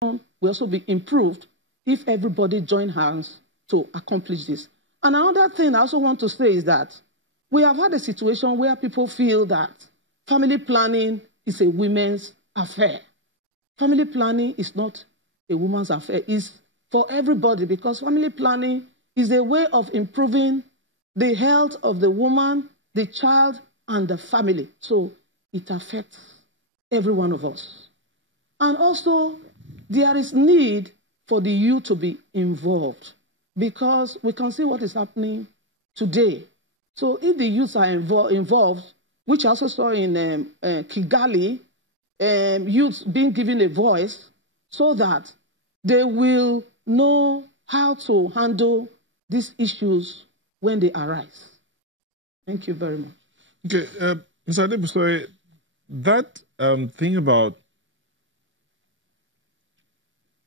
will also be improved if everybody join hands to accomplish this. And another thing I also want to say is that we have had a situation where people feel that family planning is a women's affair. Family planning is not a woman's affair. It's for everybody, because family planning is a way of improving the health of the woman, the child, and the family. So it affects every one of us. And also, there is need for the youth to be involved, because we can see what is happening today. So if the youths are involved, which I also saw in Kigali, youths being given a voice so that they will know how to handle these issues when they arise. Thank you very much. Okay, Mr. Adebusoi, that thing about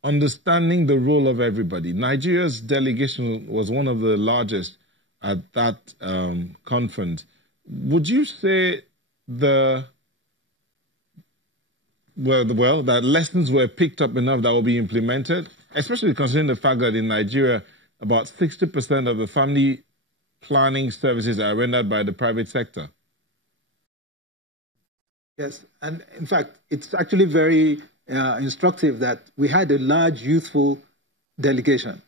understanding the role of everybody. Nigeria's delegation was one of the largest at that conference. Would you say that lessons were picked up enough that will be implemented, especially considering the fact that in Nigeria, about 60% of the family planning services are rendered by the private sector? Yes, and in fact, it's actually very instructive that we had a large youthful delegation.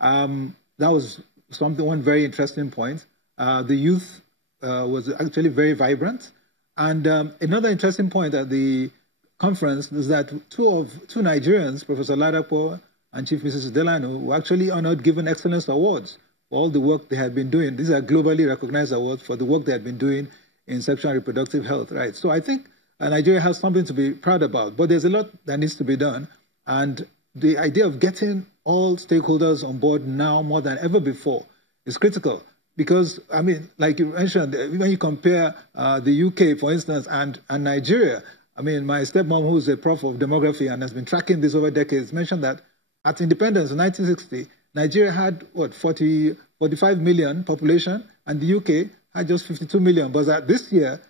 That was one very interesting point. The youth was actually very vibrant. And another interesting point at the conference is that two Nigerians, Professor Ladapo and Chief Mrs. Delano, were actually honored, given excellence awards for all the work they had been doing. These are globally recognized awards for the work they had been doing in sexual and reproductive health, right? So I think Nigeria has something to be proud about, but there's a lot that needs to be done. And the idea of getting all stakeholders on board now more than ever before is critical. Because, I mean, like you mentioned, when you compare the UK, for instance, and Nigeria, I mean, my stepmom, who's a prof of demography and has been tracking this over decades, mentioned that at independence in 1960, Nigeria had, 45 million population, and the UK had just 52 million. But that this year,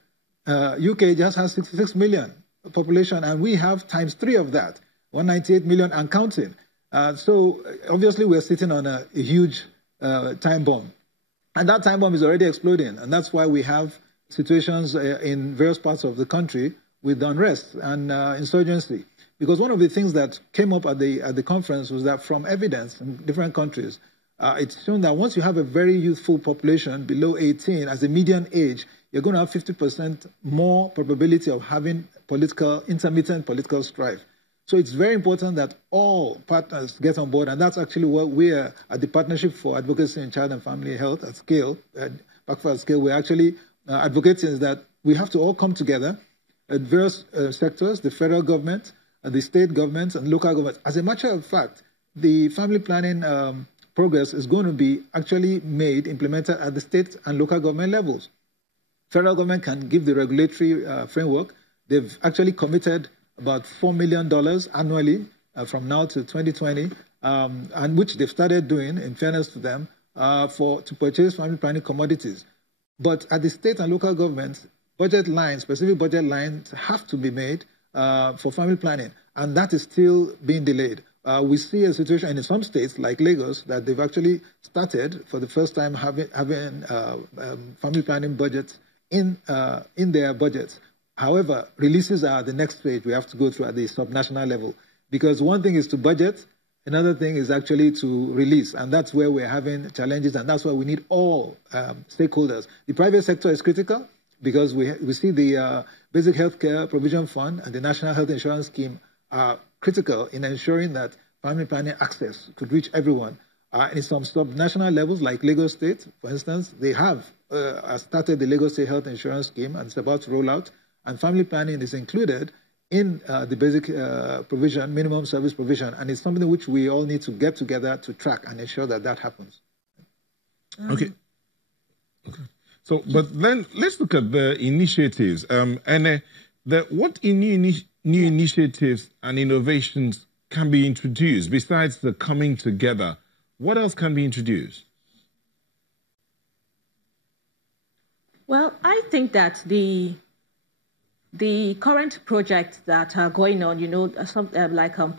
UK just has 66 million population, and we have ×3 of that, 198 million and counting. So obviously we're sitting on a huge time bomb. And that time bomb is already exploding, and that's why we have situations in various parts of the country with unrest and insurgency. Because one of the things that came up at the conference was that from evidence in different countries, it's shown that once you have a very youthful population below 18 as a median age, you're going to have 50% more probability of having intermittent political strife. So it's very important that all partners get on board, and that's actually what we are at the Partnership for Advocacy in Child and Family Health at scale, at scale, we're actually advocating is that we have to all come together at various sectors, the federal government, the state governments, and local governments. As a matter of fact, the family planning progress is going to be actually implemented at the state and local government levels. Federal government can give the regulatory framework. They've actually committed about $4 million annually from now to 2020, and which they've started doing, in fairness to them, to purchase family planning commodities. But at the state and local governments, budget lines, specific budget lines have to be made for family planning, and that is still being delayed. We see a situation in some states like Lagos that they've actually started for the first time having family planning budgets in their budgets. However, releases are the next stage we have to go through at the subnational level, because one thing is to budget, another thing is actually to release, and that's where we're having challenges, and that's why we need all stakeholders. The private sector is critical because we see the Basic Healthcare Provision Fund and the National Health Insurance Scheme are critical in ensuring that family planning access could reach everyone. In some subnational levels, like Lagos State, for instance, they have started the Lagos State Health Insurance Scheme, and it's about to roll out. And family planning is included in the basic provision, minimum service provision, and it's something which we all need to get together to track and ensure that that happens. Okay. So, but then let's look at the initiatives. What new initiatives and innovations can be introduced besides the coming together? What else can be introduced? Well, I think that the The current projects that are going on, you know, some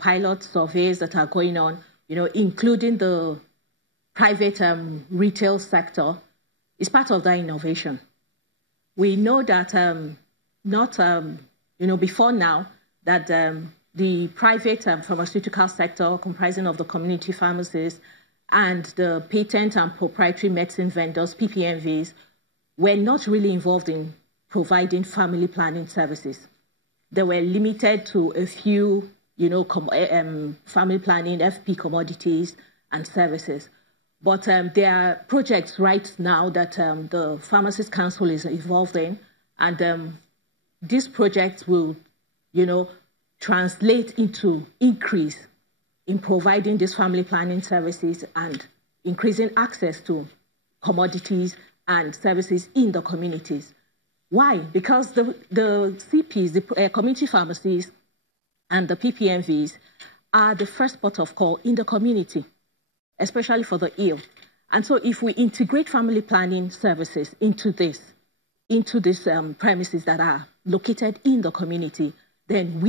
pilot surveys that are going on, you know, including the private retail sector, is part of that innovation. We know that before now, that the private pharmaceutical sector, comprising of the community pharmacies and the patent and proprietary medicine vendors, PPMVs, were not really involved in providing family planning services. They were limited to a few, you know, family planning, FP commodities and services. But there are projects right now that the Pharmacist Council is involved in, and these projects will, you know, translate into increase in providing these family planning services and increasing access to commodities and services in the communities. Why? Because the CPs, the community pharmacies, and the PPMVs are the first port of call in the community, especially for the ill. And so if we integrate family planning services into these premises that are located in the community, then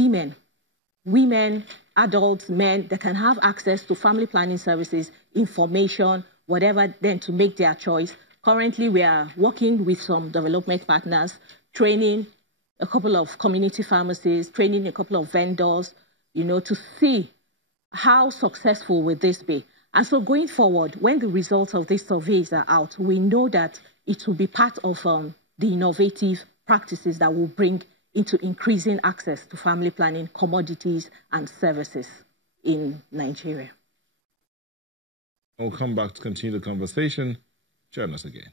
women, adults, men, they can have access to family planning services, information, whatever, then to make their choice. Currently, we are working with some development partners, training a couple of community pharmacies, training a couple of vendors, you know, to see how successful will this be. And so going forward, when the results of these surveys are out, we know that it will be part of the innovative practices that will bring into increasing access to family planning, commodities, and services in Nigeria. We'll come back to continue the conversation. Join us again.